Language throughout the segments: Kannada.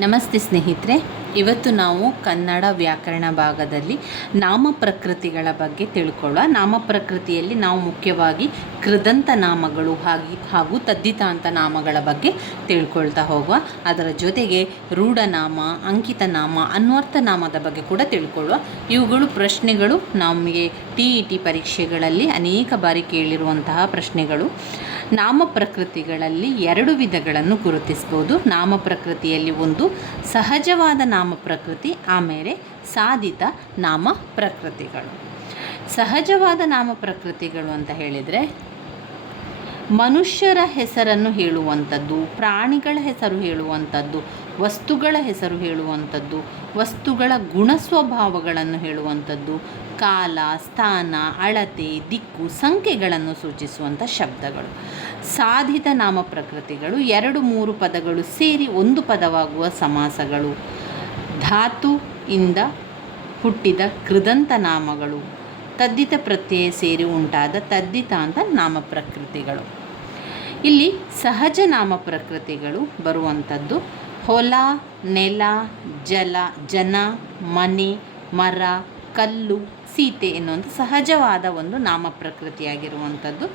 ನಮಸ್ತೆ ಸ್ನೇಹಿತರೆ, ಇವತ್ತು ನಾವು ಕನ್ನಡ ವ್ಯಾಕರಣ ಭಾಗದಲ್ಲಿ ನಾಮಪ್ರಕೃತಿಗಳ ಬಗ್ಗೆ ತಿಳ್ಕೊಳ್ಳುವ. ನಾಮಪ್ರಕೃತಿಯಲ್ಲಿ ನಾವು ಮುಖ್ಯವಾಗಿ ಕೃದಂತ ನಾಮಗಳು ಹಾಗೂ ತದ್ದಿತಾಂತ ನಾಮಗಳ ಬಗ್ಗೆ ತಿಳ್ಕೊಳ್ತಾ ಹೋಗುವ. ಅದರ ಜೊತೆಗೆ ರೂಢನಾಮ, ಅಂಕಿತ ನಾಮ, ಅನ್ವರ್ಥ ನಾಮದ ಬಗ್ಗೆ ಕೂಡ ತಿಳ್ಕೊಳ್ಳುವ. ಇವುಗಳು ಪ್ರಶ್ನೆಗಳು ನಮಗೆ TET ಪರೀಕ್ಷೆಗಳಲ್ಲಿ ಅನೇಕ ಬಾರಿ ಕೇಳಿರುವಂತಹ ಪ್ರಶ್ನೆಗಳು. ನಾಮಪ್ರಕೃತಿಗಳಲ್ಲಿ ಎರಡು ವಿಧಗಳನ್ನು ಗುರುತಿಸ್ಬೋದು. ನಾಮಪ್ರಕೃತಿಯಲ್ಲಿ ಒಂದು ಸಹಜವಾದ ನಾಮಪ್ರಕೃತಿ, ಆಮೇಲೆ ಸಾಧಿತ ನಾಮಪ್ರಕೃತಿಗಳು. ಸಹಜವಾದ ನಾಮಪ್ರಕೃತಿಗಳು ಅಂತ ಹೇಳಿದರೆ ಮನುಷ್ಯರ ಹೆಸರನ್ನು ಹೇಳುವಂಥದ್ದು, ಪ್ರಾಣಿಗಳ ಹೆಸರು ಹೇಳುವಂಥದ್ದು, ವಸ್ತುಗಳ ಹೆಸರು ಹೇಳುವಂಥದ್ದು, ವಸ್ತುಗಳ ಗುಣಸ್ವಭಾವಗಳನ್ನು ಹೇಳುವಂಥದ್ದು, ಕಾಲ, ಸ್ಥಾನ, ಅಳತೆ, ದಿಕ್ಕು, ಸಂಖ್ಯೆಗಳನ್ನು ಸೂಚಿಸುವಂಥ ಶಬ್ದಗಳು. ಸಾಧಿತ ನಾಮಪ್ರಕೃತಿಗಳು 2-3 ಪದಗಳು ಸೇರಿ ಒಂದು ಪದವಾಗುವ ಸಮಾಸಗಳು, ಧಾತುವಿಂದ ಹುಟ್ಟಿದ ಕೃದಂತ ನಾಮಗಳು, ತದ್ದಿತ ಪ್ರತ್ಯಯ ಸೇರಿ ಉಂಟಾದ ತದ್ದಿತಾಂತ ನಾಮಪ್ರಕೃತಿಗಳು. ಇಲ್ಲಿ ಸಹಜ ನಾಮಪ್ರಕೃತಿಗಳು ಬರುವಂಥದ್ದು ಹೊಲ, ನೆಲ, ಜನ, ಮನೆ, ಮರ, ಕಲ್ಲು, ಸೀತೆ ಎನ್ನುವಂಥ ಸಹಜವಾದ ಒಂದು ನಾಮಪ್ರಕೃತಿಯಾಗಿರುವಂಥದ್ದು.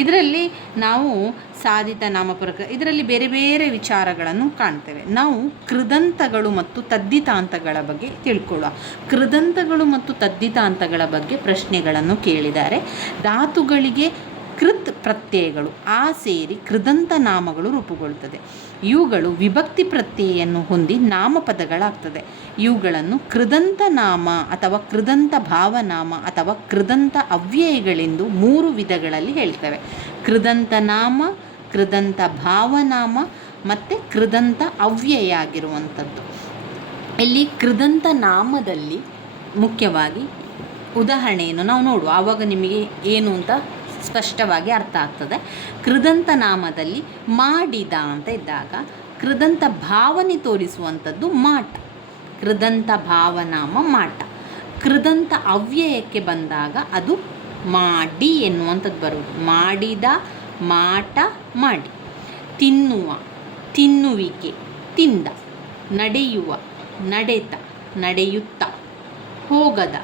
ಇದರಲ್ಲಿ ನಾವು ಸಾಧಿತ ಇದರಲ್ಲಿ ಬೇರೆ ಬೇರೆ ವಿಚಾರಗಳನ್ನು ಕಾಣ್ತೇವೆ. ನಾವು ಕೃದಂತಗಳು ಮತ್ತು ತದ್ದಿತಾಂತಗಳ ಬಗ್ಗೆ ತಿಳ್ಕೊಳ್ಳುವ. ಕೃದಂತಗಳು ಮತ್ತು ತದ್ದಿತಾಂತಗಳ ಬಗ್ಗೆ ಪ್ರಶ್ನೆಗಳನ್ನು ಕೇಳಿದ್ದಾರೆ. ಧಾತುಗಳಿಗೆ ಕೃತ್ ಪ್ರತ್ಯಯಗಳು ಆ ಸೇರಿ ಕೃದಂತ ನಾಮಗಳು ರೂಪುಗೊಳ್ಳುತ್ತದೆ. ಇವುಗಳು ವಿಭಕ್ತಿ ಪ್ರತ್ಯಯನ್ನು ಹೊಂದಿ ನಾಮಪದಗಳಾಗ್ತದೆ. ಇವುಗಳನ್ನು ಕೃದಂತ ನಾಮ ಅಥವಾ ಕೃದಂತ ಭಾವನಾಮ ಅಥವಾ ಕೃದಂತ ಅವ್ಯಯಗಳೆಂದು 3 ವಿಧಗಳಲ್ಲಿ ಹೇಳ್ತೇವೆ. ಕೃದಂತ ನಾಮ, ಕೃದಂತ ಭಾವನಾಮ ಮತ್ತು ಕೃದಂತ ಅವ್ಯಯ ಆಗಿರುವಂಥದ್ದು. ಇಲ್ಲಿ ಕೃದಂತ ನಾಮದಲ್ಲಿ ಮುಖ್ಯವಾಗಿ ಉದಾಹರಣೆಯನ್ನು ನಾವು ನೋಡುವ, ಆವಾಗ ನಿಮಗೆ ಏನು ಅಂತ ಸ್ಪಷ್ಟವಾಗಿ ಅರ್ಥ ಆಗ್ತದೆ. ಕೃದಂತ ನಾಮದಲ್ಲಿ ಮಾಡಿದ ಅಂತ ಇದ್ದಾಗ ಕೃದಂತ ಭಾವನೆ ತೋರಿಸುವಂಥದ್ದು ಮಾಟ, ಕೃದಂತ ಭಾವನಾಮ ಮಾಟ. ಕೃದಂತ ಅವ್ಯಯಕ್ಕೆ ಬಂದಾಗ ಅದು ಮಾಡಿ ಎನ್ನುವಂಥದ್ದು ಬರುವುದು. ಮಾಡಿದ, ಮಾಟ, ಮಾಡಿ. ತಿನ್ನುವ, ತಿನ್ನುವಿಕೆ, ತಿಂದ. ನಡೆಯುವ, ನಡೆತ, ನಡೆಯುತ್ತ. ಹೋಗದ,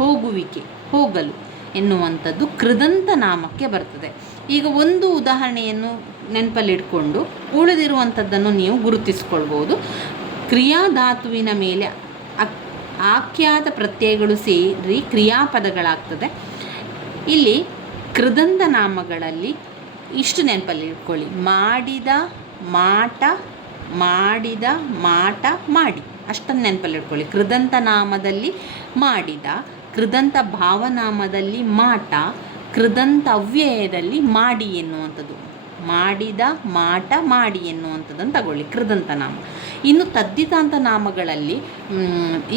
ಹೋಗುವಿಕೆ, ಹೋಗಲು ಎನ್ನುವಂಥದ್ದು ಕೃದಂತ ನಾಮಕ್ಕೆ ಬರ್ತದೆ. ಈಗ ಒಂದು ಉದಾಹರಣೆಯನ್ನು ನೆನಪಲ್ಲಿಟ್ಕೊಂಡು ಉಳಿದಿರುವಂಥದ್ದನ್ನು ನೀವು ಗುರುತಿಸ್ಕೊಳ್ಬೋದು. ಕ್ರಿಯಾಧಾತುವಿನ ಮೇಲೆ ಆಖ್ಯಾತ ಪ್ರತ್ಯಯಗಳು ಸೇರಿ ಕ್ರಿಯಾಪದಗಳಾಗ್ತದೆ. ಇಲ್ಲಿ ಕೃದಂತ ನಾಮಗಳಲ್ಲಿ ಇಷ್ಟು ನೆನಪಲ್ಲಿಟ್ಕೊಳ್ಳಿ: ಮಾಡಿದ, ಮಾಟ, ಮಾಡಿದ, ಮಾಟ, ಮಾಡಿ. ಅಷ್ಟನ್ನು ನೆನಪಲ್ಲಿಟ್ಕೊಳ್ಳಿ. ಕೃದಂತ ನಾಮದಲ್ಲಿ ಮಾಡಿದ, ಕೃದಂತ ಭಾವನಾಮದಲ್ಲಿ ಮಾಟ, ಕೃದಂತ ಅವ್ಯಯದಲ್ಲಿ ಮಾಡಿ ಎನ್ನುವಂಥದ್ದು. ಮಾಡಿದ, ಮಾಟ, ಮಾಡಿ ಎನ್ನುವಂಥದ್ದನ್ನು ತಗೊಳ್ಳಿ, ಕೃದಂತ ನಾಮ. ಇನ್ನು ತದ್ದಿತಾಂತ ನಾಮಗಳಲ್ಲಿ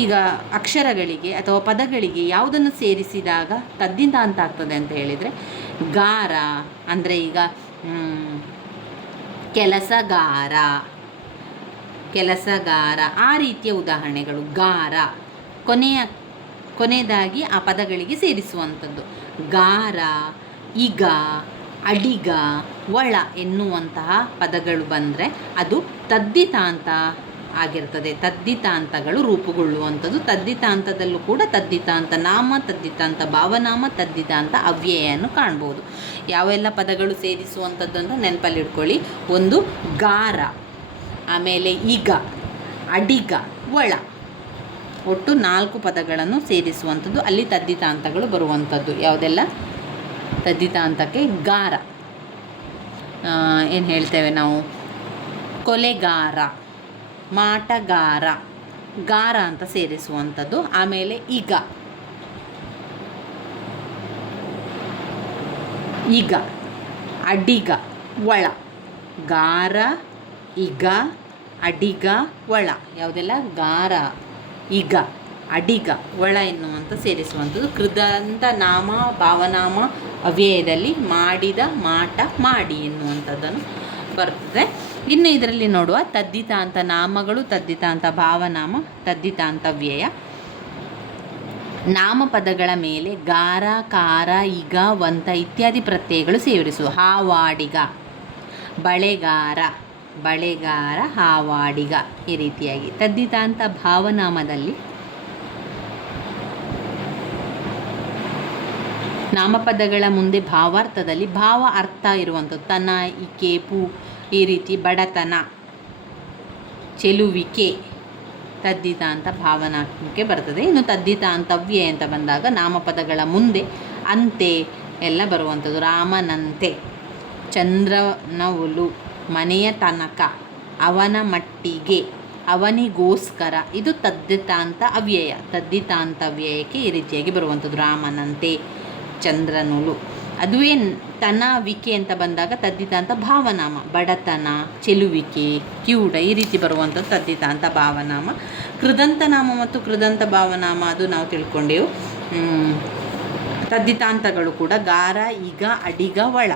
ಈಗ ಅಕ್ಷರಗಳಿಗೆ ಅಥವಾ ಪದಗಳಿಗೆ ಯಾವುದನ್ನು ಸೇರಿಸಿದಾಗ ತದ್ದಿತಾಂತ ಆಗ್ತದೆ ಅಂತ ಹೇಳಿದರೆ, ಗಾರ ಅಂದರೆ ಈಗ ಕೆಲಸಗಾರ, ಕೆಲಸಗಾರ, ಆ ರೀತಿಯ ಉದಾಹರಣೆಗಳು. ಗಾರ ಕೊನೆಯದಾಗಿ ಆ ಪದಗಳಿಗೆ ಸೇರಿಸುವಂಥದ್ದು. ಗಾರ, ಈಗ, ಅಡಿಗ, ಒಳ ಎನ್ನುವಂತಹ ಪದಗಳು ಬಂದರೆ ಅದು ತದ್ದಿತಾಂತ ಆಗಿರ್ತದೆ. ತದ್ದಿತಾಂತಗಳು ರೂಪುಗೊಳ್ಳುವಂಥದ್ದು. ತದ್ದಿತಾಂತದಲ್ಲೂ ಕೂಡ ತದ್ದಿತಾಂತ ನಾಮ, ತದ್ದಿತಾಂತ ಭಾವನಾಮ, ತದ್ದಿತಾಂತ ಅವ್ಯಯನ್ನು ಕಾಣ್ಬೋದು. ಯಾವೆಲ್ಲ ಪದಗಳು ಸೇರಿಸುವಂಥದ್ದು ಅಂತ ನೆನಪಲ್ಲಿಟ್ಕೊಳ್ಳಿ. ಒಂದು ಗಾರ, ಆಮೇಲೆ ಈಗ, ಅಡಿಗ, ಒಳ, ಒಟ್ಟು 4 ಪದಗಳನ್ನು ಸೇರಿಸುವಂಥದ್ದು. ಅಲ್ಲಿ ತದ್ದಿತಾಂತಗಳು ಬರುವಂಥದ್ದು ಯಾವುದೆಲ್ಲ? ತದ್ದಿತಾಂತಕ್ಕೆ ಗಾರ ಏನು ಹೇಳ್ತೇವೆ ನಾವು? ಕೊಲೆಗಾರ, ಮಾಟಗಾರ, ಗಾರ ಅಂತ ಸೇರಿಸುವಂಥದ್ದು. ಆಮೇಲೆ ಈಗ, ಈಗ, ಅಡಿಗ, ಒಳ. ಗಾರ, ಈಗ, ಅಡಿಗ, ಒಳ ಯಾವುದೆಲ್ಲ? ಗಾರ, ಈಗ, ಅಡಿಗ, ಒಳ ಎನ್ನುವಂಥ ಸೇರಿಸುವಂಥದ್ದು. ಕೃದಂತ ನಾಮ, ಭಾವನಾಮ, ಅವ್ಯಯದಲ್ಲಿ ಮಾಡಿದ, ಮಾಟ, ಮಾಡಿ ಎನ್ನುವಂಥದ್ದನ್ನು ಬರ್ತದೆ. ಇನ್ನು ಇದರಲ್ಲಿ ನೋಡುವ ತದ್ದಿತಾಂತ ನಾಮಗಳು, ತದ್ದಿತಾಂತ ಭಾವನಾಮ, ತದ್ದಿತಾಂತ ಅವ್ಯಯ. ನಾಮಪದಗಳ ಮೇಲೆ ಗಾರ, ಕಾರ, ಈಗ, ವಂತ ಇತ್ಯಾದಿ ಪ್ರತ್ಯಯಗಳು ಸೇರಿಸುವ. ಹಾವಾಡಿಗ, ಬಳೆಗಾರ, ಬಳೆಗಾರ ಹಾವಾಡಿಗ. ಈ ರೀತಿಯಾಗಿ ತದ್ದಿತಾಂತ ಭಾವನಾಮದಲ್ಲಿ ನಾಮಪದಗಳ ಮುಂದೆ ಭಾವಾರ್ಥದಲ್ಲಿ ಭಾವ ಅರ್ಥ ಇರುವಂಥದ್ದು. ತನ, ಇಕೆ, ಪು ಈ ರೀತಿ ಬಡತನ, ಚೆಲುವಿಕೆ ತದ್ದಿತಾಂತ ಭಾವನಾತ್ಮಕ್ಕೆ ಬರ್ತದೆ. ಇನ್ನು ತದ್ದಿತಾಂತವ್ಯಯ ಅಂತ ಬಂದಾಗ ನಾಮಪದಗಳ ಮುಂದೆ ಅಂತೆ ಎಲ್ಲ ಬರುವಂಥದ್ದು. ರಾಮನಂತೆ, ಚಂದ್ರನವಲು, ಮನೆಯ ತನಕ, ಅವನ ಮಟ್ಟಿಗೆ, ಅವನಿಗೋಸ್ಕರ. ಇದು ತದ್ದಿತಾಂತ ಅವ್ಯಯ. ತದ್ದಿತಾಂತವ್ಯಯಕ್ಕೆ ಈ ರೀತಿಯಾಗಿ ಬರುವಂಥದ್ದು. ರಾಮನಂತೆ, ಚಂದ್ರನುಲು. ಅದುವೇ ತನ, ವಿಕೆ ಅಂತ ಬಂದಾಗ ತದ್ದಿತಾಂತ ಭಾವನಾಮ. ಬಡತನ, ಚೆಲುವಿಕೆ, ಕಿವುಡ ಈ ರೀತಿ ಬರುವಂಥದ್ದು ತದ್ದಿತಾಂತ ಭಾವನಾಮ. ಕೃದಂತನಾಮ ಮತ್ತು ಕೃದಂತ ಭಾವನಾಮ ಅದು ನಾವು ತಿಳ್ಕೊಂಡೆವು. ತದ್ದಿತಾಂತಗಳು ಕೂಡ ಗಾರ, ಈಗ, ಅಡಿಗ, ಒಳ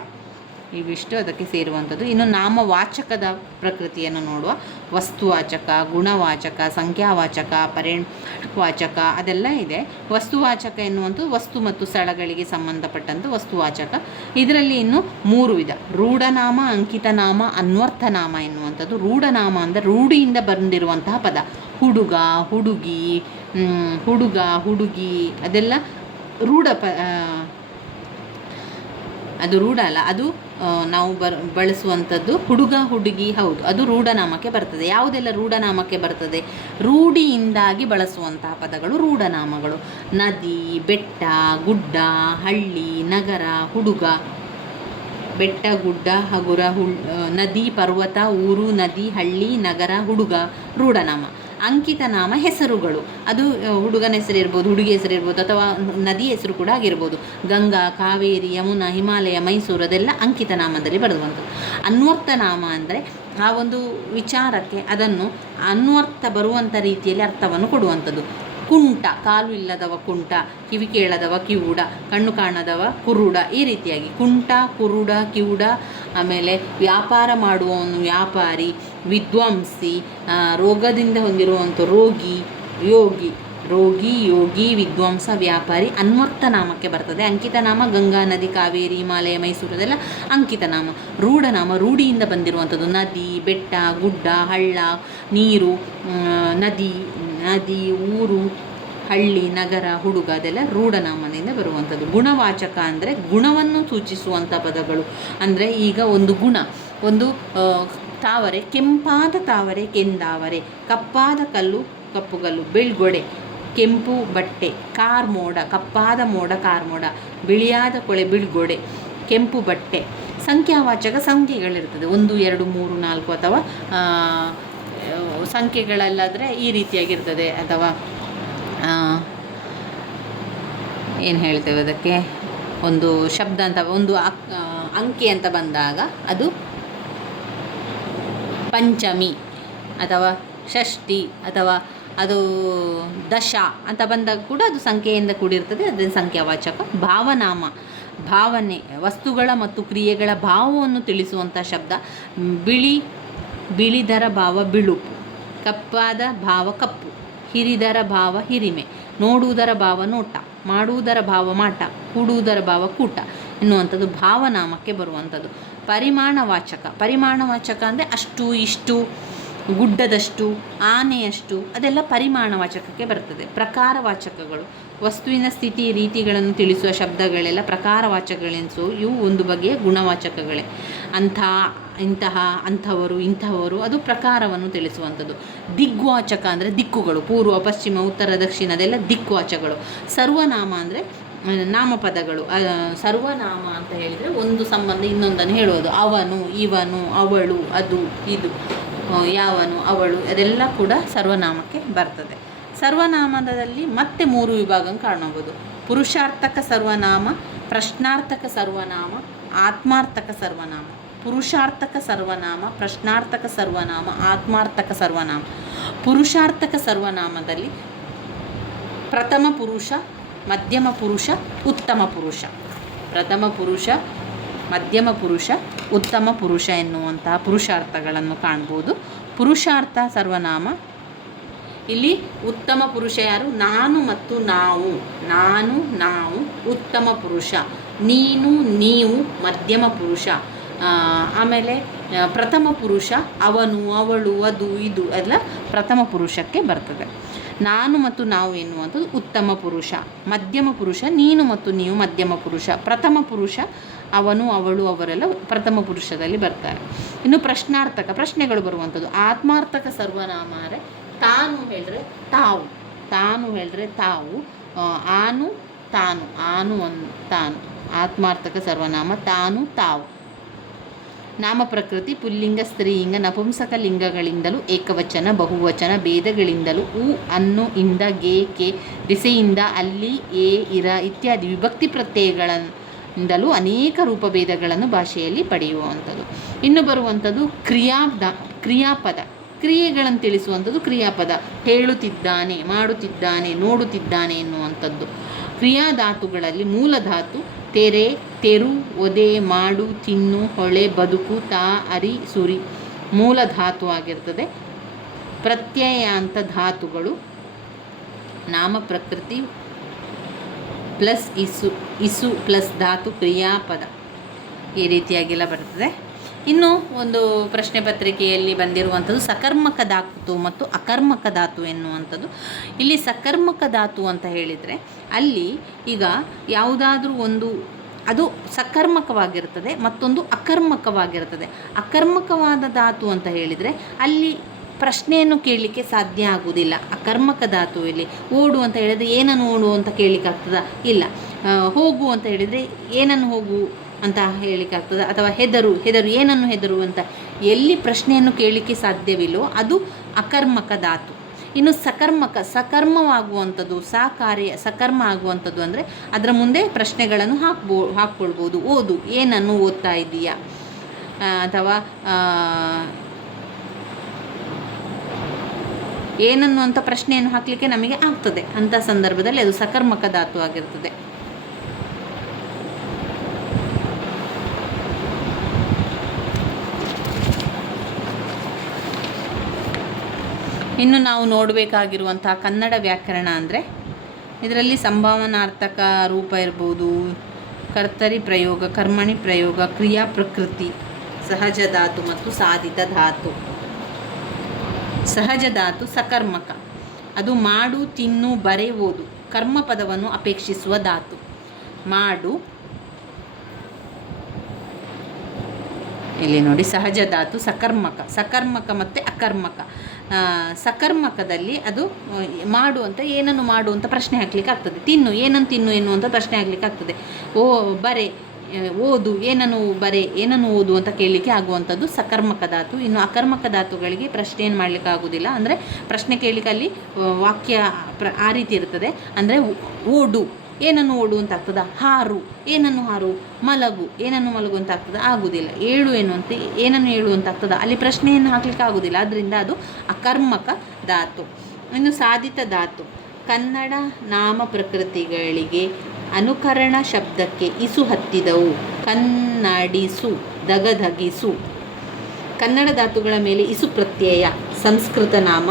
ಇವಿಷ್ಟು ಅದಕ್ಕೆ ಸೇರುವಂಥದ್ದು. ಇನ್ನು ನಾಮವಾಚಕದ ಪ್ರಕೃತಿಯನ್ನು ನೋಡುವ. ವಸ್ತುವಾಚಕ, ಗುಣವಾಚಕ, ಸಂಖ್ಯಾವಾಚಕ, ಪರಿಮಾಣವಾಚಕ ಅದೆಲ್ಲ ಇದೆ. ವಸ್ತುವಾಚಕ ಎನ್ನುವಂಥದ್ದು ವಸ್ತು ಮತ್ತು ಸ್ಥಳಗಳಿಗೆ ಸಂಬಂಧಪಟ್ಟಂಥ ವಸ್ತುವಾಚಕ. ಇದರಲ್ಲಿ ಇನ್ನು 3 ವಿಧ: ರೂಢನಾಮ, ಅಂಕಿತನಾಮ, ಅನ್ವರ್ಥನಾಮ ಎನ್ನುವಂಥದ್ದು. ರೂಢನಾಮ ಅಂದರೆ ರೂಢಿಯಿಂದ ಬಂದಿರುವಂತಹ ಪದ. ಹುಡುಗ, ಹುಡುಗಿ, ಹುಡುಗ, ಹುಡುಗಿ ಅದೆಲ್ಲ ರೂಢ ಅದು ರೂಢ ಅಲ್ಲ, ಅದು ನಾವು ಬಳಸುವಂಥದ್ದು. ಹುಡುಗ, ಹುಡುಗಿ ಹೌದು, ಅದು ರೂಢನಾಮಕ್ಕೆ ಬರ್ತದೆ. ಯಾವುದೆಲ್ಲ ರೂಢನಾಮಕ್ಕೆ ಬರ್ತದೆ? ರೂಢಿಯಿಂದಾಗಿ ಬಳಸುವಂತಹ ಪದಗಳು ರೂಢನಾಮಗಳು. ನದಿ, ಬೆಟ್ಟ, ಗುಡ್ಡ, ಹಳ್ಳಿ, ನಗರ, ಹುಡುಗ. ಬೆಟ್ಟ, ಗುಡ್ಡ, ಹಗುರ, ನದಿ, ಪರ್ವತ, ಊರು, ನದಿ, ಹಳ್ಳಿ, ನಗರ, ಹುಡುಗ ರೂಢನಾಮ. ಅಂಕಿತನಾಮ ಹೆಸರುಗಳು. ಅದು ಹುಡುಗನ ಹೆಸರಿರ್ಬೋದು, ಹುಡುಗಿ ಹೆಸರಿರ್ಬೋದು, ಅಥವಾ ನದಿ ಹೆಸರು ಕೂಡ ಆಗಿರ್ಬೋದು. ಗಂಗಾ, ಕಾವೇರಿ, ಯಮುನಾ, ಹಿಮಾಲಯ, ಮೈಸೂರು ಅದೆಲ್ಲ ಅಂಕಿತನಾಮದಲ್ಲಿ ಬರುವಂಥದ್ದು. ಅನ್ವರ್ಥನಾಮ ಅಂದರೆ ಆ ಒಂದು ವಿಚಾರಕ್ಕೆ ಅದನ್ನು ಅನ್ವರ್ಥ ಬರುವಂಥ ರೀತಿಯಲ್ಲಿ ಅರ್ಥವನ್ನು ಕೊಡುವಂಥದ್ದು. ಕುಂಟ, ಕಾಲು ಇಲ್ಲದವ ಕುಂಟ, ಕಿವಿ ಕೇಳದವ ಕಿವುಡ, ಕಣ್ಣು ಕಾಣದವ ಕುರುಡ ಈ ರೀತಿಯಾಗಿ ಕುಂಟ, ಕುರುಡ, ಕಿವುಡ. ಆಮೇಲೆ ವ್ಯಾಪಾರ ಮಾಡುವವನು ವ್ಯಾಪಾರಿ, ವಿದ್ವಾಂಸಿ, ರೋಗದಿಂದ ಹೊಂದಿರುವಂಥ ರೋಗಿ, ಯೋಗಿ. ರೋಗಿ, ಯೋಗಿ, ವಿದ್ವಾಂಸ, ವ್ಯಾಪಾರಿ ಅನ್ವರ್ಥನಾಮಕ್ಕೆ ಬರ್ತದೆ. ಅಂಕಿತನಾಮ ಗಂಗಾ, ನದಿ, ಕಾವೇರಿ, ಹಿಮಾಲಯ, ಮೈಸೂರು ಅದೆಲ್ಲ ಅಂಕಿತನಾಮ. ರೂಢನಾಮ ರೂಢಿಯಿಂದ ಬಂದಿರುವಂಥದ್ದು. ನದಿ, ಬೆಟ್ಟ, ಗುಡ್ಡ, ಹಳ್ಳ, ನೀರು, ನದಿ, ಊರು, ಹಳ್ಳಿ, ನಗರ, ಹುಡುಗ ಅದೆಲ್ಲ ರೂಢನಾಮದಿಂದ ಬರುವಂಥದ್ದು. ಗುಣವಾಚಕ ಅಂದರೆ ಗುಣವನ್ನು ಸೂಚಿಸುವಂಥ ಪದಗಳು. ಅಂದರೆ ಈಗ ಒಂದು ಗುಣ, ಒಂದು ತಾವರೆ, ಕೆಂಪಾದ ತಾವರೆ, ಕೆಂದಾವರೆ. ಕಪ್ಪಾದ ಕಲ್ಲು, ಕಪ್ಪುಗಲ್ಲು. ಬೆಳ್ಗೊಡೆ, ಕೆಂಪು ಬಟ್ಟೆ. ಕಾರ್ಮೋಡ, ಕಪ್ಪಾದ ಮೋಡ, ಕಾರ್ಮೋಡ. ಬಿಳಿಯಾದ ಕೊಳೆ, ಬಿಳ್ಗೊಡೆ. ಕೆಂಪು ಬಟ್ಟೆ. ಸಂಖ್ಯಾವಾಚಕ ಸಂಖ್ಯೆಗಳಿರ್ತದೆ. 1, 2, 3, 4 ಅಥವಾ ಸಂಖ್ಯೆಗಳಲ್ಲಾದರೆ ಈ ರೀತಿಯಾಗಿರ್ತದೆ. ಅಥವಾ ಏನು ಹೇಳ್ತೇವೆ ಅದಕ್ಕೆ, ಒಂದು ಶಬ್ದ ಅಂತ, ಒಂದು ಅಂಕೆ ಅಂತ ಬಂದಾಗ ಅದು ಪಂಚಮಿ ಅಥವಾ ಷಷ್ಠಿ ಅಥವಾ ಅದು ದಶ ಅಂತ ಬಂದಾಗ ಕೂಡ ಅದು ಸಂಖ್ಯೆಯಿಂದ ಕೂಡಿರ್ತದೆ. ಅದನ್ನು ಸಂಖ್ಯಾವಾಚಕ. ಭಾವನಾಮ ಭಾವನೆ, ವಸ್ತುಗಳ ಮತ್ತು ಕ್ರಿಯೆಗಳ ಭಾವವನ್ನು ತಿಳಿಸುವಂಥ ಶಬ್ದ. ಬಿಳಿದರ ಭಾವ ಬಿಳುಪು, ಕಪ್ಪಾದ ಭಾವ ಕಪ್ಪು, ಹಿರಿದರ ಭಾವ ಹಿರಿಮೆ, ನೋಡುವುದರ ಭಾವ ನೋಟ, ಮಾಡುವುದರ ಭಾವ ಮಾಟ, ಕೂಡುವುದರ ಭಾವ ಕೂಟ ಎನ್ನುವಂಥದ್ದು ಭಾವನಾಮಕ್ಕೆ ಬರುವಂಥದ್ದು. ಪರಿಮಾಣವಾಚಕ ಅಂದರೆ ಅಷ್ಟು, ಇಷ್ಟು, ಗುಡ್ಡದಷ್ಟು, ಆನೆಯಷ್ಟು ಅದೆಲ್ಲ ಪರಿಮಾಣವಾಚಕಕ್ಕೆ ಬರ್ತದೆ. ಪ್ರಕಾರವಾಚಕಗಳು ವಸ್ತುವಿನ ಸ್ಥಿತಿ ರೀತಿಗಳನ್ನು ತಿಳಿಸುವ ಶಬ್ದಗಳೆಲ್ಲ ಪ್ರಕಾರವಾಚಕಗಳೆನಿಸು. ಇವು ಒಂದು ಬಗೆಯ ಗುಣವಾಚಕಗಳೇ. ಇಂತಹ, ಅಂಥವರು, ಇಂಥವರು ಅದು ಪ್ರಕಾರವನ್ನು ತಿಳಿಸುವಂಥದ್ದು. ದಿಗ್ವಾಚಕ ಅಂದರೆ ದಿಕ್ಕುಗಳು, ಪೂರ್ವ, ಪಶ್ಚಿಮ, ಉತ್ತರ, ದಕ್ಷಿಣ ಅದೆಲ್ಲ ದಿಕ್ವಾಚಕಗಳು. ಸರ್ವನಾಮ ಅಂದರೆ ನಾಮಪದಗಳು. ಸರ್ವನಾಮ ಅಂತ ಹೇಳಿದರೆ ಒಂದು ಸಂಬಂಧ ಇನ್ನೊಂದನ್ನು ಹೇಳುವುದು. ಅವನು, ಇವನು, ಅವಳು, ಅದು, ಇದು, ಯಾವನು, ಅವಳು ಅದೆಲ್ಲ ಕೂಡ ಸರ್ವನಾಮಕ್ಕೆ ಬರ್ತದೆ. ಸರ್ವನಾಮದಲ್ಲಿ ಮತ್ತೆ 3 ವಿಭಾಗ ಕಾಣಬಹುದು. ಪುರುಷಾರ್ಥಕ ಸರ್ವನಾಮ, ಪ್ರಶ್ನಾರ್ಥಕ ಸರ್ವನಾಮ, ಆತ್ಮಾರ್ಥಕ ಸರ್ವನಾಮ. ಪುರುಷಾರ್ಥಕ ಸರ್ವನಾಮ, ಪ್ರಶ್ನಾರ್ಥಕ ಸರ್ವನಾಮ, ಆತ್ಮಾರ್ಥಕ ಸರ್ವನಾಮ. ಪುರುಷಾರ್ಥಕ ಸರ್ವನಾಮದಲ್ಲಿ ಪ್ರಥಮ ಪುರುಷ, ಮಧ್ಯಮ ಪುರುಷ, ಉತ್ತಮ ಪುರುಷ. ಪ್ರಥಮ ಪುರುಷ, ಮಧ್ಯಮ ಪುರುಷ, ಉತ್ತಮ ಪುರುಷ ಎನ್ನುವಂತಹ ಪುರುಷಾರ್ಥಗಳನ್ನು ಕಾಣ್ಬೋದು. ಪುರುಷಾರ್ಥ ಸರ್ವನಾಮ ಇಲ್ಲಿ ಉತ್ತಮ ಪುರುಷ ಯಾರು? ನಾನು ಮತ್ತು ನಾವು. ನಾನು, ನಾವು ಉತ್ತಮ ಪುರುಷ. ನೀನು, ನೀವು ಮಧ್ಯಮ ಪುರುಷ. ಆಮೇಲೆ ಪ್ರಥಮ ಪುರುಷ ಅವನು, ಅವಳು, ಅದು, ಇದು ಎಲ್ಲ ಪ್ರಥಮ ಪುರುಷಕ್ಕೆ ಬರ್ತದೆ. ನಾನು ಮತ್ತು ನಾವು ಎನ್ನುವಂಥದ್ದು ಉತ್ತಮ ಪುರುಷ. ಮಧ್ಯಮ ಪುರುಷ ನೀನು ಮತ್ತು ನೀವು ಮಧ್ಯಮ ಪುರುಷ. ಪ್ರಥಮ ಪುರುಷ ಅವನು, ಅವಳು, ಅವರೆಲ್ಲ ಪ್ರಥಮ ಪುರುಷದಲ್ಲಿ ಬರ್ತಾರೆ. ಇನ್ನು ಪ್ರಶ್ನಾರ್ಥಕ ಪ್ರಶ್ನೆಗಳು ಬರುವಂಥದ್ದು. ಆತ್ಮಾರ್ಥಕ ಸರ್ವನಾಮ ಅಂದರೆ ತಾನು ಹೇಳಿದ್ರೆ ತಾವು, ತಾನು ಹೇಳಿದ್ರೆ ತಾವು, ಆನು ತಾನು, ಆನು ತಾನು. ಆತ್ಮಾರ್ಥಕ ಸರ್ವನಾಮ ತಾನು ತಾವು. ನಾಮ ಪ್ರಕೃತಿ ಪುಲ್ಲಿಂಗ ಸ್ತ್ರೀಲಿಂಗ ನಪುಂಸಕ ಲಿಂಗಗಳಿಂದಲೂ ಏಕವಚನ ಬಹುವಚನ ಭೇದಗಳಿಂದಲೂ ಉ, ಅನ್ನು, ಇಂದ, ಗೆ, ಕೆ, ದಿಸೆಯಿಂದ, ಅಲ್ಲಿ, ಎ, ಇರ ಇತ್ಯಾದಿ ವಿಭಕ್ತಿ ಪ್ರತ್ಯಯಗಳಿಂದಲೂ ಅನೇಕ ರೂಪಭೇದಗಳನ್ನು ಭಾಷೆಯಲ್ಲಿ ಪಡೆಯುವಂಥದ್ದು. ಇನ್ನು ಬರುವಂಥದ್ದು ಕ್ರಿಯಾಪದ. ಕ್ರಿಯೆಗಳನ್ನು ತಿಳಿಸುವಂಥದ್ದು ಕ್ರಿಯಾಪದ. ಹೇಳುತ್ತಿದ್ದಾನೆ, ಮಾಡುತ್ತಿದ್ದಾನೆ, ನೋಡುತ್ತಿದ್ದಾನೆ ಎನ್ನುವಂಥದ್ದು. ಕ್ರಿಯಾಧಾತುಗಳಲ್ಲಿ ಮೂಲಧಾತು ತೆರೆ, ತೆರು, ಒದೆ, ಮಾಡು, ತಿನ್ನು, ಹೊಳೆ, ಬದುಕು, ತಾ, ಅರಿ, ಸುರಿ ಮೂಲಧಾತು ಆಗಿರ್ತದೆ. ಪ್ರತ್ಯಯಾಂತ ಧಾತುಗಳು ನಾಮ ಪ್ರಕೃತಿ ಪ್ಲಸ್ ಇಸು ಪ್ಲಸ್ ಧಾತು ಕ್ರಿಯಾಪದ ಈ ರೀತಿಯಾಗೆಲ್ಲ ಬರ್ತದೆ. ಇನ್ನು ಒಂದು ಪ್ರಶ್ನೆ ಪತ್ರಿಕೆಯಲ್ಲಿ ಬಂದಿರುವಂಥದ್ದು ಸಕರ್ಮಕ ಧಾತು ಮತ್ತು ಅಕರ್ಮಕ ಧಾತು ಎನ್ನುವಂಥದ್ದು. ಇಲ್ಲಿ ಸಕರ್ಮಕ ಧಾತು ಅಂತ ಹೇಳಿದರೆ ಅಲ್ಲಿ ಈಗ ಯಾವುದಾದ್ರೂ ಒಂದು ಅದು ಸಕರ್ಮಕವಾಗಿರ್ತದೆ, ಮತ್ತೊಂದು ಅಕರ್ಮಕವಾಗಿರ್ತದೆ. ಅಕರ್ಮಕವಾದ ಧಾತು ಅಂತ ಹೇಳಿದರೆ ಅಲ್ಲಿ ಪ್ರಶ್ನೆಯನ್ನು ಕೇಳಲಿಕ್ಕೆ ಸಾಧ್ಯ ಆಗುವುದಿಲ್ಲ. ಅಕರ್ಮಕ ಧಾತುವಿಲ್ಲಿ ಓಡು ಅಂತ ಹೇಳಿದರೆ ಏನನ್ನು ಓಡು ಅಂತ ಕೇಳಲಿಕ್ಕೆ ಆಗ್ತದ? ಇಲ್ಲ. ಹೋಗು ಅಂತ ಹೇಳಿದರೆ ಏನನ್ನು ಹೋಗು ಅಂತ ಹೇಳಲಿಕ್ಕಾಗ್ತದೆ? ಅಥವಾ ಹೆದರು ಏನನ್ನು ಹೆದರು ಅಂತ ಎಲ್ಲಿ ಪ್ರಶ್ನೆಯನ್ನು ಕೇಳಲಿಕ್ಕೆ ಸಾಧ್ಯವಿಲ್ಲೋ ಅದು ಅಕರ್ಮಕ ಧಾತು. ಇನ್ನು ಸಕರ್ಮವಾಗುವಂಥದ್ದು ಸಕರ್ಮ ಆಗುವಂಥದ್ದು ಅಂದರೆ ಅದರ ಮುಂದೆ ಪ್ರಶ್ನೆಗಳನ್ನು ಹಾಕ್ಕೊಳ್ಬೋದು. ಓದು, ಏನನ್ನು ಓದ್ತಾ ಇದ್ದೀಯಾ, ಅಥವಾ ಏನನ್ನು ಅಂತ ಪ್ರಶ್ನೆಯನ್ನು ಹಾಕಲಿಕ್ಕೆ ನಮಗೆ ಆಗ್ತದೆ. ಅಂಥ ಸಂದರ್ಭದಲ್ಲಿ ಅದು ಸಕರ್ಮಕ ಧಾತು ಆಗಿರ್ತದೆ. ಇನ್ನು ನಾವು ನೋಡಬೇಕಾಗಿರುವಂತಹ ಕನ್ನಡ ವ್ಯಾಕರಣ ಅಂದರೆ ಇದರಲ್ಲಿ ಸಂಭಾವನಾರ್ಥಕ ರೂಪ ಇರ್ಬೋದು, ಕರ್ತರಿ ಪ್ರಯೋಗ, ಕರ್ಮಣಿ ಪ್ರಯೋಗ, ಕ್ರಿಯಾ ಪ್ರಕೃತಿ, ಸಹಜ ಧಾತು ಮತ್ತು ಸಾಧಿತ ಧಾತು. ಸಹಜ ಧಾತು ಸಕರ್ಮಕ, ಅದು ಮಾಡು, ತಿನ್ನು, ಬರೆ, ಓದು ಕರ್ಮಪದವನ್ನು ಅಪೇಕ್ಷಿಸುವ ಧಾತು. ಮಾಡು, ಇಲ್ಲಿ ನೋಡಿ ಸಹಜ ಧಾತು ಸಕರ್ಮಕ ಮತ್ತು ಅಕರ್ಮಕ. ಸಕರ್ಮಕದಲ್ಲಿ ಅದು ಮಾಡು ಅಂತ ಏನನ್ನು ಮಾಡು ಅಂತ ಪ್ರಶ್ನೆ ಹಾಕ್ಲಿಕ್ಕೆ ಆಗ್ತದೆ. ತಿನ್ನು, ಏನನ್ನು ತಿನ್ನು ಎನ್ನುವಂಥ ಪ್ರಶ್ನೆ ಹಾಕ್ಲಿಕ್ಕೆ ಆಗ್ತದೆ. ಬರೆ, ಓದು, ಏನನ್ನು ಬರೆ, ಏನನ್ನು ಓದು ಅಂತ ಕೇಳಲಿಕ್ಕೆ ಆಗುವಂಥದ್ದು ಸಕರ್ಮಕ ಧಾತು. ಇನ್ನು ಅಕರ್ಮಕ ಧಾತುಗಳಿಗೆ ಪ್ರಶ್ನೆಯನ್ನು ಮಾಡಲಿಕ್ಕೆ ಆಗೋದಿಲ್ಲ. ಅಂದರೆ ಪ್ರಶ್ನೆ ಕೇಳಲಿಕ್ಕೆ ಅಲ್ಲಿ ವಾಕ್ಯ ಆ ರೀತಿ ಇರ್ತದೆ. ಅಂದರೆ ಓಡು, ಏನನ್ನು ಓಡು ಅಂತ ಆಗ್ತದ? ಹಾರು, ಏನನ್ನು ಹಾರು? ಮಲಗು, ಏನನ್ನು ಮಲಗು ಅಂತ ಆಗ್ತದ? ಆಗುವುದಿಲ್ಲ. ಏಳು ಎನ್ನುವಂತೆ ಏನನ್ನು ಏಳು ಅಂತ ಆಗ್ತದ? ಅಲ್ಲಿ ಪ್ರಶ್ನೆಯನ್ನು ಹಾಕ್ಲಿಕ್ಕೆ ಆಗೋದಿಲ್ಲ. ಆದ್ದರಿಂದ ಅದು ಅಕರ್ಮಕ ಧಾತು. ಇನ್ನು ಸಾಧಿತ ಧಾತು ಕನ್ನಡ ನಾಮ ಪ್ರಕೃತಿಗಳಿಗೆ ಅನುಕರಣ ಶಬ್ದಕ್ಕೆ ಇಸು ಹತ್ತಿದವು. ಕನ್ನಡಿಸು, ದಗದಗಿಸು. ಕನ್ನಡ ಧಾತುಗಳ ಮೇಲೆ ಇಸು ಪ್ರತ್ಯಯ. ಸಂಸ್ಕೃತ ನಾಮ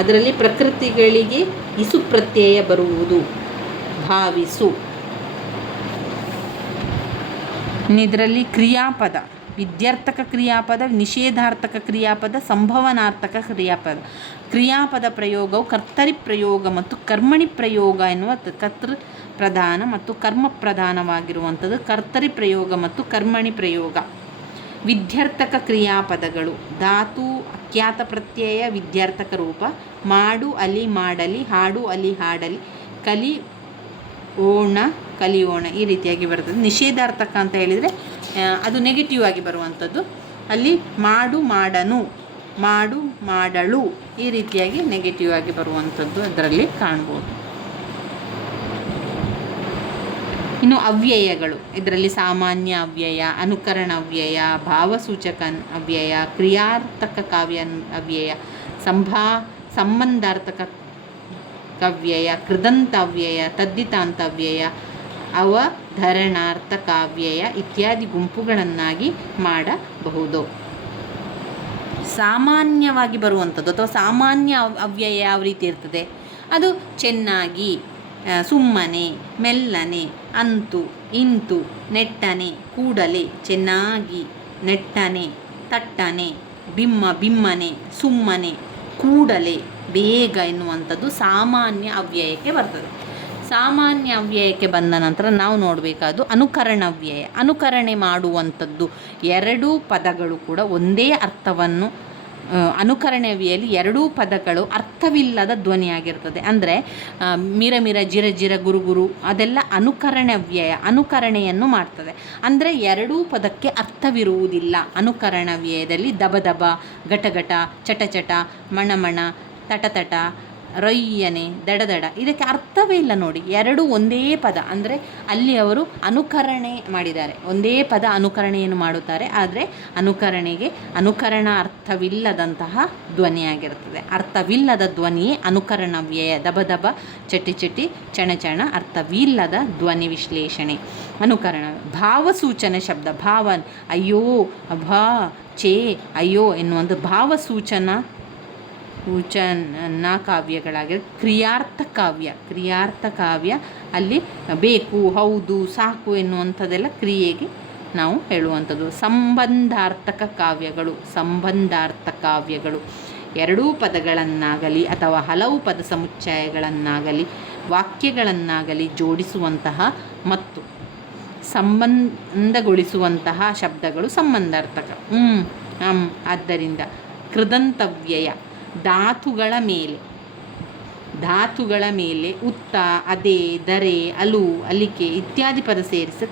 ಅದರಲ್ಲಿ ಪ್ರಕೃತಿಗಳಿಗೆ ಇಸು ಪ್ರತ್ಯಯ ಬರುವುದು. ಭಾವಿಸು. ಇದರಲ್ಲಿ ಕ್ರಿಯಾಪದ ವಿದ್ಯಾರ್ಥಕ ಕ್ರಿಯಾಪದ, ನಿಷೇಧಾರ್ಥಕ ಕ್ರಿಯಾಪದ, ಸಂಭವನಾರ್ಥಕ ಕ್ರಿಯಾಪದ. ಕ್ರಿಯಾಪದ ಪ್ರಯೋಗವು ಕರ್ತರಿ ಪ್ರಯೋಗ ಮತ್ತು ಕರ್ಮಣಿ ಪ್ರಯೋಗ ಎನ್ನುವ ಕರ್ತೃ ಪ್ರಧಾನ ಮತ್ತು ಕರ್ಮ ಪ್ರಧಾನವಾಗಿರುವಂಥದ್ದು ಕರ್ತರಿ ಪ್ರಯೋಗ ಮತ್ತು ಕರ್ಮಣಿ ಪ್ರಯೋಗ. ವಿದ್ಯಾರ್ಥಕ ಕ್ರಿಯಾಪದಗಳು ಧಾತು ಅಖ್ಯಾತ ಪ್ರತ್ಯಯ ವಿದ್ಯಾರ್ಥಕ ರೂಪ. ಮಾಡು, ಅಲಿ, ಮಾಡಲಿ, ಹಾಡು, ಅಲಿ, ಹಾಡಲಿ, ಕಲಿ, ಓಣ, ಕಲಿಯೋಣ ಈ ರೀತಿಯಾಗಿ ಬರ್ತದೆ. ನಿಷೇಧಾರ್ಥಕ ಅಂತ ಹೇಳಿದರೆ ಅದು ನೆಗೆಟಿವ್ ಆಗಿ ಬರುವಂಥದ್ದು. ಅಲ್ಲಿ ಮಾಡು, ಮಾಡನು, ಮಾಡು, ಮಾಡಳು ಈ ರೀತಿಯಾಗಿ ನೆಗೆಟಿವ್ ಆಗಿ ಬರುವಂಥದ್ದು ಅದರಲ್ಲಿ ಕಾಣ್ಬೋದು. ಇನ್ನು ಅವ್ಯಯಗಳು ಇದರಲ್ಲಿ ಸಾಮಾನ್ಯ ಅವ್ಯಯ, ಅನುಕರಣ ಅವ್ಯಯ, ಭಾವಸೂಚಕ ಅವ್ಯಯ, ಕ್ರಿಯಾರ್ಥಕ ಕಾವ್ಯ ಅವ್ಯಯ, ಸಂಬಂಧಾರ್ಥಕ ಅವ್ಯಯ, ಕೃದಂತಾವ್ಯಯ, ತದ್ದಿತಾಂತವ್ಯಯ, ಅವಧರಣಾರ್ಥ ಕಾವ್ಯಯ ಇತ್ಯಾದಿ ಗುಂಪುಗಳನ್ನಾಗಿ ಮಾಡಬಹುದು. ಸಾಮಾನ್ಯವಾಗಿ ಬರುವಂಥದ್ದು ಅಥವಾ ಸಾಮಾನ್ಯ ಅವ್ಯಯ ಯಾವ ರೀತಿ ಇರ್ತದೆ? ಅದು ಚೆನ್ನಾಗಿ, ಸುಮ್ಮನೆ, ಮೆಲ್ಲನೆ, ಅಂತೂ, ಇಂತು, ನೆಟ್ಟನೆ, ಕೂಡಲೇ, ಚೆನ್ನಾಗಿ, ನೆಟ್ಟನೆ, ತಟ್ಟನೆ, ಬಿಮ್ಮನೆ, ಸುಮ್ಮನೆ, ಕೂಡಲೇ, ಬೇಗ ಎನ್ನುವಂಥದ್ದು ಸಾಮಾನ್ಯ ಅವ್ಯಯಕ್ಕೆ ಬರ್ತದೆ. ಸಾಮಾನ್ಯ ಅವ್ಯಯಕ್ಕೆ ಬಂದ ನಂತರ ನಾವು ನೋಡಬೇಕಾದ್ದು ಅನುಕರಣವ್ಯಯ. ಅನುಕರಣೆ ಮಾಡುವಂಥದ್ದು ಎರಡೂ ಪದಗಳು ಕೂಡ ಒಂದೇ ಅರ್ಥವನ್ನು, ಅನುಕರಣವ್ಯಯಲ್ಲಿ ಎರಡೂ ಪದಗಳು ಅರ್ಥವಿಲ್ಲದ ಧ್ವನಿಯಾಗಿರ್ತದೆ. ಅಂದರೆ ಮಿರ ಮಿರ, ಜಿರ ಜಿರ, ಗುರು ಗುರು ಅದೆಲ್ಲ ಅನುಕರಣವ್ಯಯ, ಅನುಕರಣೆಯನ್ನು ಮಾಡ್ತದೆ. ಅಂದರೆ ಎರಡೂ ಪದಕ್ಕೆ ಅರ್ಥವಿರುವುದಿಲ್ಲ. ಅನುಕರಣವ್ಯಯದಲ್ಲಿ ದಬ ದಬ, ಘಟ ಘಟ, ಚಟ ಚಟ, ಮಣ ಮಣ, ತಟ ತಟ, ರೊಯ್ಯನೆ, ದಡ ದಡ ಇದಕ್ಕೆ ಅರ್ಥವೇ ಇಲ್ಲ ನೋಡಿ. ಎರಡೂ ಒಂದೇ ಪದ. ಅಂದರೆ ಅಲ್ಲಿ ಅವರು ಅನುಕರಣೆ ಮಾಡಿದ್ದಾರೆ, ಒಂದೇ ಪದ ಅನುಕರಣೆಯನ್ನು ಮಾಡುತ್ತಾರೆ. ಆದರೆ ಅನುಕರಣೆಗೆ ಅನುಕರಣ ಅರ್ಥವಿಲ್ಲದಂತಹ ಧ್ವನಿಯಾಗಿರುತ್ತದೆ. ಅರ್ಥವಿಲ್ಲದ ಧ್ವನಿಯೇ ಅನುಕರಣವ್ಯಯ. ದಬ ದಬ, ಚಟಿ ಚಟಿ, ಚಣ ಚಣ ಅರ್ಥವಿಲ್ಲದ ಧ್ವನಿ ವಿಶ್ಲೇಷಣೆ ಅನುಕರಣ. ಭಾವಸೂಚನೆ ಶಬ್ದ, ಭಾವ, ಅಯ್ಯೋ, ಭಾ, ಚೇ, ಅಯ್ಯೋ ಎನ್ನುವಂಥ ಭಾವಸೂಚನ ಕಾವ್ಯಗಳಾಗಿರೋ ಕ್ರಿಯಾರ್ಥ ಕಾವ್ಯ ಅಲ್ಲಿ ಬೇಕು, ಹೌದು, ಸಾಕು ಎನ್ನುವಂಥದ್ದೆಲ್ಲ ಕ್ರಿಯೆಗೆ ನಾವು ಹೇಳುವಂಥದ್ದು. ಸಂಬಂಧಾರ್ಥಕ ಕಾವ್ಯಗಳು ಎರಡೂ ಪದಗಳನ್ನಾಗಲಿ ಅಥವಾ ಹಲವು ಪದ ಸಮುಚ್ಚಯಗಳನ್ನಾಗಲಿ ವಾಕ್ಯಗಳನ್ನಾಗಲಿ ಜೋಡಿಸುವಂತಹ ಮತ್ತು ಸಂಬಂಧಗೊಳಿಸುವಂತಹ ಶಬ್ದಗಳು ಸಂಬಂಧಾರ್ಥಕ. ಆದ್ದರಿಂದ ಕೃದಂತವ್ಯಯ ಧಾತುಗಳ ಮೇಲೆ ಉತ್ತ, ಅದೇ, ದರೆ, ಅಲು, ಅಲಿಕೆ ಇತ್ಯಾದಿ ಪದ ಸೇರಿಸಿ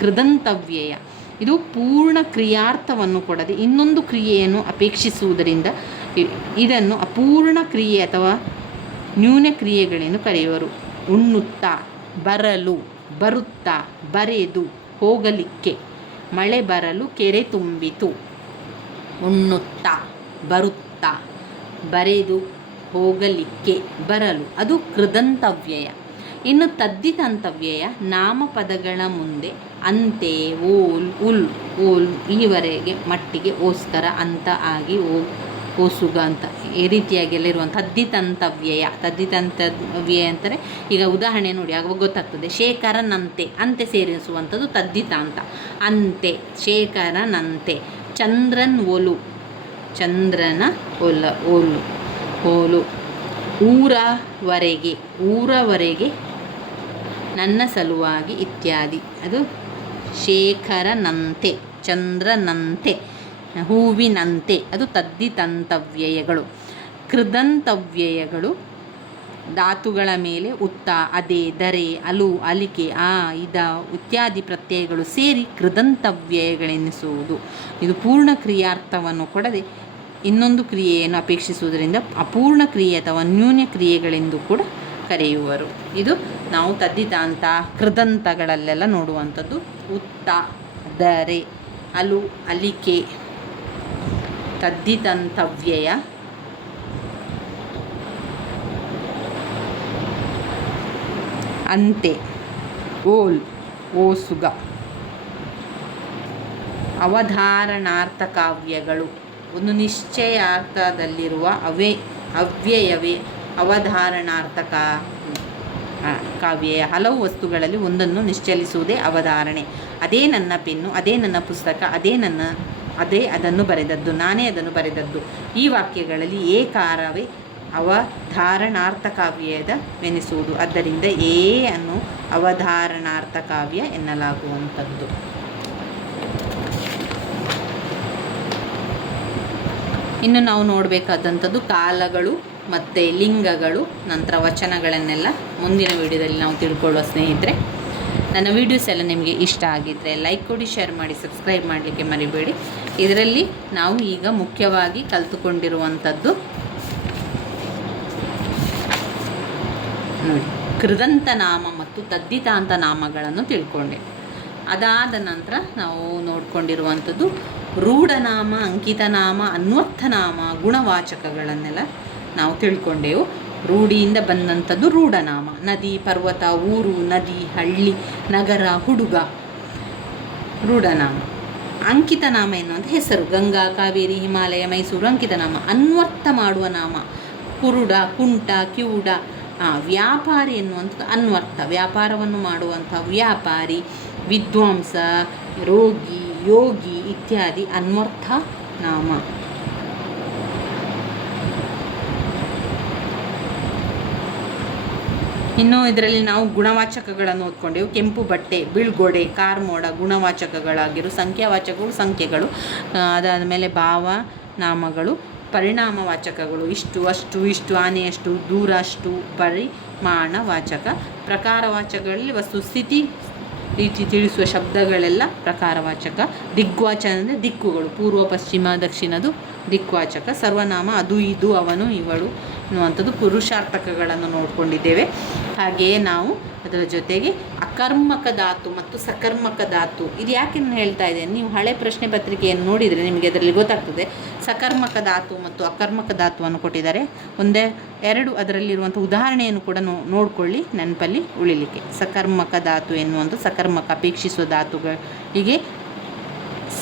ಕೃದಂತವ್ಯಯ. ಇದು ಪೂರ್ಣ ಕ್ರಿಯಾರ್ಥವನ್ನು ಕೊಡದೆ ಇನ್ನೊಂದು ಕ್ರಿಯೆಯನ್ನು ಅಪೇಕ್ಷಿಸುವುದರಿಂದ ಇದನ್ನು ಅಪೂರ್ಣ ಕ್ರಿಯೆ ಅಥವಾ ನ್ಯೂನ ಕ್ರಿಯೆಗಳೆಂದು ಕರೆಯುವರು. ಉಣ್ಣುತ್ತಾ, ಬರಲು, ಬರುತ್ತಾ, ಬರೆದು, ಹೋಗಲಿಕ್ಕೆ, ಮಳೆ ಬರಲು ಕೆರೆ ತುಂಬಿತು. ಉಣ್ಣುತ್ತಾ, ಬರುತ್ತಾ, ಬರೆದು, ಹೋಗಲಿಕ್ಕೆ, ಬರಲು ಅದು ಕೃದಂತವ್ಯಯ. ಇನ್ನು ತದ್ದಿತಂತವ್ಯಯ ನಾಮಪದಗಳ ಮುಂದೆ ಅಂತೆ, ಓಲ್, ಉಲ್, ಓಲ್ ಈವರೆಗೆ ಮಟ್ಟಿಗೆ, ಓಸ್ಕರ, ಅಂತ, ಆಗಿ, ಓಸುಗ ಅಂತ ಈ ರೀತಿಯಾಗೆಲ್ಲ ಇರುವಂಥ ತದ್ದಿತಂತವ್ಯಯ ಅಂತಾರೆ. ಈಗ ಉದಾಹರಣೆ ನೋಡಿ, ಆಗ ಗೊತ್ತಾಗ್ತದೆ. ಶೇಖರನಂತೆ, ಅಂತೆ ಸೇರಿಸುವಂಥದ್ದು ತದ್ದಿತಾಂತ. ಅಂತೆ, ಶೇಖರನಂತೆ. ಚಂದ್ರನ್ ಒಲು, ಚಂದ್ರನ ಓಲು. ಊರವರೆಗೆ, ನನ್ನ ಸಲುವಾಗಿ ಇತ್ಯಾದಿ. ಅದು ಶೇಖರನಂತೆ, ಚಂದ್ರನಂತೆ, ಹೂವಿನಂತೆ ಅದು ತದ್ದಿತಂತವ್ಯಯಗಳು. ಕೃದಂತವ್ಯಯಗಳು ಧಾತುಗಳ ಮೇಲೆ ಉತ್ತ, ಅದೇ, ದರೆ, ಅಲು, ಅಲಿಕೆ, ಆ, ಇದ ಇತ್ಯಾದಿ ಪ್ರತ್ಯಯಗಳು ಸೇರಿ ಕೃದಂತವ್ಯಯಗಳೆನಿಸುವುದು. ಇದು ಪೂರ್ಣ ಕ್ರಿಯಾರ್ಥವನ್ನು ಕೊಡದೆ ಇನ್ನೊಂದು ಕ್ರಿಯೆಯನ್ನು ಅಪೇಕ್ಷಿಸುವುದರಿಂದ ಅಪೂರ್ಣ ಕ್ರಿಯೆ ಅಥವಾ ನ್ಯೂನ ಕ್ರಿಯೆಗಳೆಂದು ಕೂಡ ಕರೆಯುವರು. ಇದು ನಾವು ತದ್ದಿತಾಂತ ಕೃದಂತಗಳಲ್ಲೆಲ್ಲ ನೋಡುವಂಥದ್ದು. ಉತ್ತ, ದರೆ, ಅಲು, ಅಲಿಕೆ ತದ್ದಿತಂತವ್ಯಯ. ಅಂತೆ, ಓಲ್, ಓಸುಗ. ಅವಧಾರಣಾರ್ಥ ಕಾವ್ಯಗಳು ಒಂದು ನಿಶ್ಚಯಾರ್ಥದಲ್ಲಿರುವ ಅವ್ಯಯವೇ ಅವಧಾರಣಾರ್ಥಕ ಕಾವ್ಯ. ಹಲವು ವಸ್ತುಗಳಲ್ಲಿ ಒಂದನ್ನು ನಿಶ್ಚಲಿಸುವುದೇ ಅವಧಾರಣೆ. ಅದೇ ನನ್ನ ಪೆನ್ನು, ಅದೇ ನನ್ನ ಪುಸ್ತಕ, ಅದೇ ಅದನ್ನು ಬರೆದದ್ದು, ನಾನೇ ಅದನ್ನು ಬರೆದದ್ದು. ಈ ವಾಕ್ಯಗಳಲ್ಲಿ ಏಕಾರವೇ ಅವಧಾರಣಾರ್ಥ ಕಾವ್ಯವೆನಿಸುವುದು. ಆದ್ದರಿಂದ ಅನ್ನು ಅವಧಾರಣಾರ್ಥ ಕಾವ್ಯ ಎನ್ನಲಾಗುವಂಥದ್ದು. ಇನ್ನು ನಾವು ನೋಡಬೇಕಾದಂಥದ್ದು ಕಾಲಗಳು ಮತ್ತು ಲಿಂಗಗಳು, ನಂತರ ವಚನಗಳನ್ನೆಲ್ಲ ಮುಂದಿನ ವಿಡಿಯೋದಲ್ಲಿ ನಾವು ತಿಳ್ಕೊಳ್ಳುವ ಸ್ನೇಹಿತರೆ. ನನ್ನ ವೀಡಿಯೋಸ್ ಎಲ್ಲ ನಿಮಗೆ ಇಷ್ಟ ಆಗಿದ್ದರೆ ಲೈಕ್ ಕೊಡಿ, ಶೇರ್ ಮಾಡಿ, ಸಬ್ಸ್ಕ್ರೈಬ್ ಮಾಡಲಿಕ್ಕೆ ಮರಿಬೇಡಿ. ಇದರಲ್ಲಿ ನಾವು ಈಗ ಮುಖ್ಯವಾಗಿ ಕಲಿತುಕೊಂಡಿರುವಂಥದ್ದು ನೋಡಿ, ಕೃದಂತ ನಾಮ ಮತ್ತು ತದ್ದಿತಾಂತ ನಾಮಗಳನ್ನು ತಿಳ್ಕೊಂಡೆ. ಅದಾದ ನಂತರ ನಾವು ನೋಡ್ಕೊಂಡಿರುವಂಥದ್ದು ರೂಢನಾಮ, ಅಂಕಿತನಾಮ, ಅನ್ವರ್ಥನಾಮ, ಗುಣವಾಚಕಗಳನ್ನೆಲ್ಲ ನಾವು ತಿಳ್ಕೊಂಡೆವು. ರೂಢಿಯಿಂದ ಬಂದಂಥದ್ದು ರೂಢನಾಮ. ನದಿ, ಪರ್ವತ, ಊರು, ನದಿ, ಹಳ್ಳಿ, ನಗರ, ಹುಡುಗ ರೂಢನಾಮ. ಅಂಕಿತನಾಮ ಎನ್ನುವಂಥ ಹೆಸರು. ಗಂಗಾ, ಕಾವೇರಿ, ಹಿಮಾಲಯ, ಮೈಸೂರು ಅಂಕಿತನಾಮ. ಅನ್ವರ್ಥ ಮಾಡುವ ನಾಮ ಕುರುಡ, ಕುಂಟ, ಕಿವುಡ. ವ್ಯಾಪಾರಿ ಎನ್ನುವಂಥದ್ದು ಅನ್ವರ್ಥ, ವ್ಯಾಪಾರವನ್ನು ಮಾಡುವಂಥ ವ್ಯಾಪಾರಿ. ವಿದ್ವಾಂಸ, ರೋಗಿ, ಯೋಗಿ ಇತ್ಯಾದಿ ಅನ್ವರ್ಥ ನಾಮ. ಇನ್ನು ಇದರಲ್ಲಿ ನಾವು ಗುಣವಾಚಕಗಳನ್ನು ಓದ್ಕೊಂಡೆವು. ಕೆಂಪು ಬಟ್ಟೆ, ಬೀಳ್ಗೊಡೆ, ಕಾರ್ಮೋಡ ಗುಣವಾಚಕಗಳಾಗಿರು. ಸಂಖ್ಯಾವಾಚಕಗಳು ಸಂಖ್ಯೆಗಳು. ಅದಾದ ಮೇಲೆ ಭಾವ ನಾಮಗಳು, ಪರಿಣಾಮವಾಚಕಗಳು ಇಷ್ಟು, ಅಷ್ಟು, ಇಷ್ಟು, ಆನೆಯಷ್ಟು, ದೂರ, ಅಷ್ಟು, ಪರಿಮಾಣವಾಚಕ. ಪ್ರಕಾರವಾಚಕಗಳಲ್ಲಿ ವಸ್ತುಸ್ಥಿತಿ ರೀತಿ ತಿಳಿಸುವ ಶಬ್ದಗಳೆಲ್ಲ ಪ್ರಕಾರವಾಚಕ. ದಿಗ್ವಾಚಕ ಅಂದರೆ ದಿಕ್ಕುಗಳು, ಪೂರ್ವ, ಪಶ್ಚಿಮ, ದಕ್ಷಿಣದು ದಿಕ್ವಾಚಕ. ಸರ್ವನಾಮ ಅದು, ಇದು, ಅವನು, ಇವಳು ಅನ್ನುವಂಥದ್ದು ಪುರುಷಾರ್ಥಕಗಳನ್ನು ನೋಡಿಕೊಂಡಿದ್ದೇವೆ. ಹಾಗೆಯೇ ನಾವು ಅದರ ಜೊತೆಗೆ ಅಕರ್ಮಕ ಧಾತು ಮತ್ತು ಸಕರ್ಮಕ ಧಾತು. ಇದು ಯಾಕೆ ನಾನು ಹೇಳ್ತಾ ಇದ್ದೇನೆ, ನೀವು ಹಳೆ ಪ್ರಶ್ನೆ ಪತ್ರಿಕೆಯನ್ನು ನೋಡಿದರೆ ನಿಮಗೆ ಅದರಲ್ಲಿ ಗೊತ್ತಾಗ್ತದೆ. ಸಕರ್ಮಕ ಧಾತು ಮತ್ತು ಅಕರ್ಮಕ ಧಾತುವನ್ನು ಕೊಟ್ಟಿದ್ದಾರೆ. ಎರಡು ಅದರಲ್ಲಿರುವಂಥ ಉದಾಹರಣೆಯನ್ನು ಕೂಡ ನೋಡಿಕೊಳ್ಳಿ, ನೆನಪಲ್ಲಿ ಉಳಿಲಿಕ್ಕೆ. ಸಕರ್ಮಕ ಧಾತು ಎನ್ನುವಂಥ ಸಕರ್ಮಕ ಅಪೇಕ್ಷಿಸುವ ಧಾತುಗಳಿಗೆ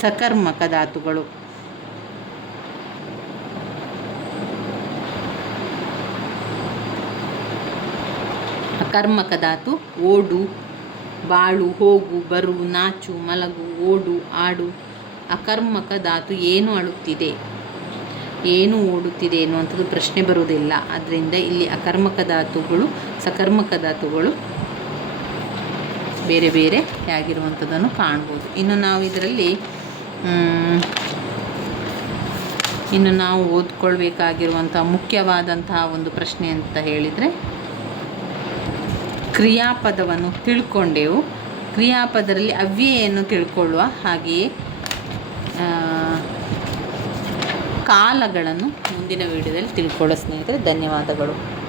ಸಕರ್ಮಕ ಧಾತುಗಳು. ಅಕರ್ಮಕ ಧಾತು ಓಡು, ಬಾಳು, ಹೋಗು, ಬರು, ನಾಚು, ಮಲಗು, ಓಡು, ಆಡು. ಅಕರ್ಮಕ ಧಾತು ಏನು ಅಳುತ್ತಿದೆ, ಏನು ಓಡುತ್ತಿದೆ ಎನ್ನುವಂಥದ್ದು ಪ್ರಶ್ನೆ ಬರುವುದಿಲ್ಲ. ಆದ್ದರಿಂದ ಇಲ್ಲಿ ಅಕರ್ಮಕ ಧಾತುಗಳು ಸಕರ್ಮಕ ಧಾತುಗಳು ಬೇರೆ ಬೇರೆ ಆಗಿರುವಂಥದ್ದನ್ನು ಕಾಣ್ಬೋದು. ಇನ್ನು ನಾವು ಓದ್ಕೊಳ್ಬೇಕಾಗಿರುವಂಥ ಮುಖ್ಯವಾದಂತಹ ಒಂದು ಪ್ರಶ್ನೆ ಅಂತ ಹೇಳಿದರೆ, ಕ್ರಿಯಾಪದವನ್ನು ತಿಳ್ಕೊಂಡೆವು. ಕ್ರಿಯಾಪದರಲ್ಲಿ ಅವ್ಯಯನ್ನು ತಿಳ್ಕೊಳ್ಳುವ. ಹಾಗೆಯೇ ಕಾಲಗಳನ್ನು ಮುಂದಿನ ವಿಡಿಯೋದಲ್ಲಿ ತಿಳ್ಕೊಳ್ಳೋ ಸ್ನೇಹಿತರೆ. ಧನ್ಯವಾದಗಳು.